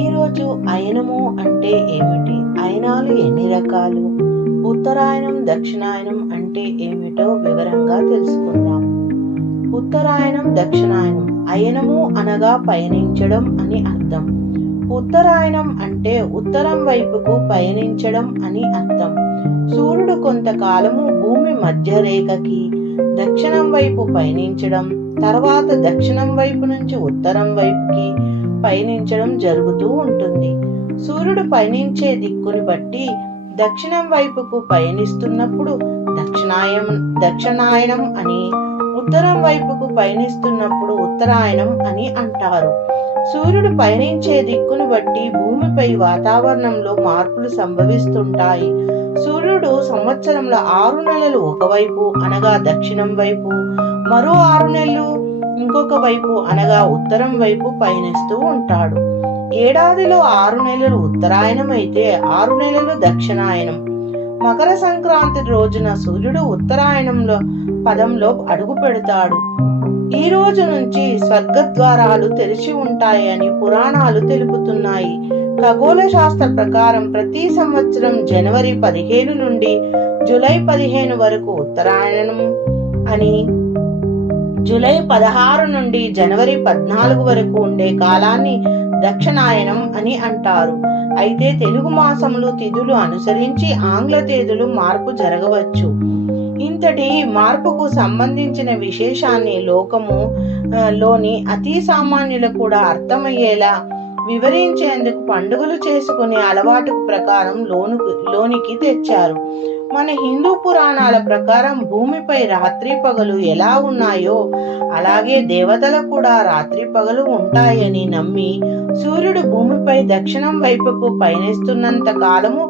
ఈరోజు అయనము అంటే ఏమిటి? అయనాలు ఎన్ని రకాలు? ఉత్తరాయణం దక్షిణాయనం అంటే ఏమిటో వివరంగా తెలుసుకుందాం. ఉత్తరాయణం దక్షిణాయనం. అయనము అనగా పయనించడం అని అర్థం. ఉత్తరాయణం అంటే ఉత్తరం వైపుకు పయనించడం అని అర్థం. సూర్యుడు కొంతకాలము భూమి మధ్య రేఖకి దక్షిణం వైపు పయనించడం, తర్వాత దక్షిణం వైపు నుంచి ఉత్తరం వైపుకి పయనించడం జరుగుతూ ఉంటుంది. సూర్యుడు పయనించే దిక్కుని బట్టి దక్షిణం వైపుకు పయనిస్తున్నప్పుడు దక్షిణాయనం అని, ఉత్తరం వైపుకు పయనిస్తున్నప్పుడు ఉత్తరాయణం అని అంటారు. సూర్యుడు పయనించే దిక్కును బట్టి భూమిపై వాతావరణంలో మార్పులు సంభవిస్తుంటాయి. సూర్యుడు సంవత్సరంలో 6 నెలలు ఒకవైపు అనగా దక్షిణం వైపు, మరో 6 నెలలు ఇంకొక వైపు అనగా ఉత్తరం వైపు పయనిస్తూ ఉంటాడు. ఏడాదిలో 6 నెలలు ఉత్తరాయణం అయితే 6 నెలలు దక్షిణాయనం. మకర సంక్రాంతి రోజున సూర్యుడు ఉత్తరాయణంలో పదంలో అడుగు పెడతాడు. ఈ రోజు నుంచి స్వర్గద్వారాలు తెరిచి ఉంటాయని పురాణాలు తెలుపుతున్నాయి. ఖగోళ శాస్త్ర ప్రకారం ప్రతి సంవత్సరం జనవరి 15 నుండి జూలై 15 వరకు ఉత్తరాయణం అని, జూలై 16 నుండి జనవరి 14 వరకు ఉండే కాలాన్ని దక్షిణాయనం అని అంటారు. అయితే తెలుగు మాసములు తిథులు అనుసరించి ఆంగ్ల తేదీలు మార్పు జరగవచ్చు. ఇంతటి మార్పుకు సంబంధించిన విశేషాన్ని లోని అతి సామాన్యులకు కూడా అర్థమయ్యేలా వివరించేందుకు పండుగలు చేసుకునే అలవాటుకు ప్రకారం లోనికి తెచ్చారు. మన హిందూ పురాణాల ప్రకారం భూమిపై రాత్రి పగలు ఎలా ఉన్నాయో అలాగే దేవతలకు కూడా రాత్రి పగలు ఉంటాయని నమ్మి సూర్యుడు భూమిపై దక్షిణం వైపుకు పయనిస్తున్నంత కాలము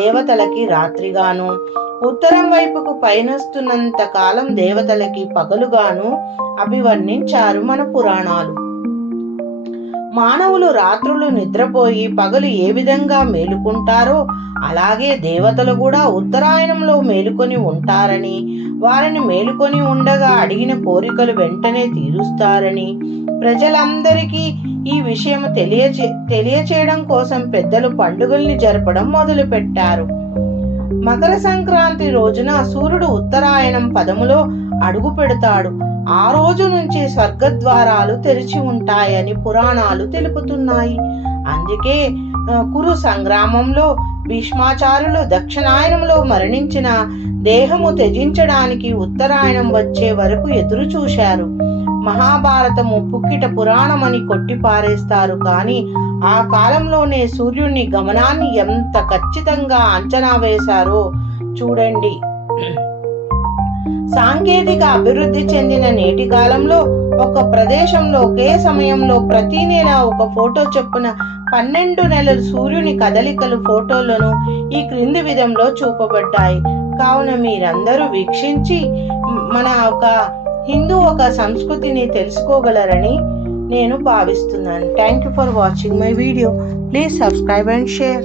దేవతలకి రాత్రిగాను, ఉత్తరం వైపుకు పయనిస్తున్నంత కాలం దేవతలకి పగలుగాను అభివర్ణించారు మన పురాణాలు. మానవులు రాత్రులు నిద్రపోయి పగలు ఏ విధంగా మేలుకుంటారో అలాగే దేవతలు కూడా ఉత్తరాయణంలో మేలుకొని ఉంటారని, వారిని మేలుకొని ఉండగా అడిగిన కోరికలు వెంటనే తీరుస్తారని ప్రజలందరికీ ఈ విషయం తెలియచేయడం కోసం పెద్దలు పండుగల్ని జరపడం మొదలు పెట్టారు. మకర సంక్రాంతి రోజున సూర్యుడు ఉత్తరాయణం పదములో అడుగు పెడతాడు. ఆ రోజు నుంచి స్వర్గద్వారాలు తెరిచి ఉంటాయని పురాణాలు తెలుపుతున్నాయి. అందుకే కురు సంగ్రామంలో భీష్మాచార్యులు దక్షిణాయనంలో మరణించిన దేహము త్యజించడానికి ఉత్తరాయణం వచ్చే వరకు ఎదురు చూశారు. మహాభారతము పుక్కిట పురాణమని కొట్టిపారేస్తారు. కానీ ఆ కాలంలోనే సూర్యుని గమనాన్ని ఎంత ఖచ్చితంగా అంచనా వేశారో చూడండి. సాంకేతిక అభివృద్ధి చెందిన నేటి కాలంలో ఒక ప్రదేశంలో ఒకే సమయంలో ప్రతి నెల ఒక ఫోటో చొప్పున 12 నెలలు సూర్యుని కదలికలు ఫోటోలను ఈ క్రింది విధంలో చూపబడ్డాయి. కావున మీరందరూ వీక్షించి మన హిందూ సంస్కృతిని తెలుసుకోగలరని నేను భావిస్తున్నాను. Thank you for watching my video. Please subscribe and share.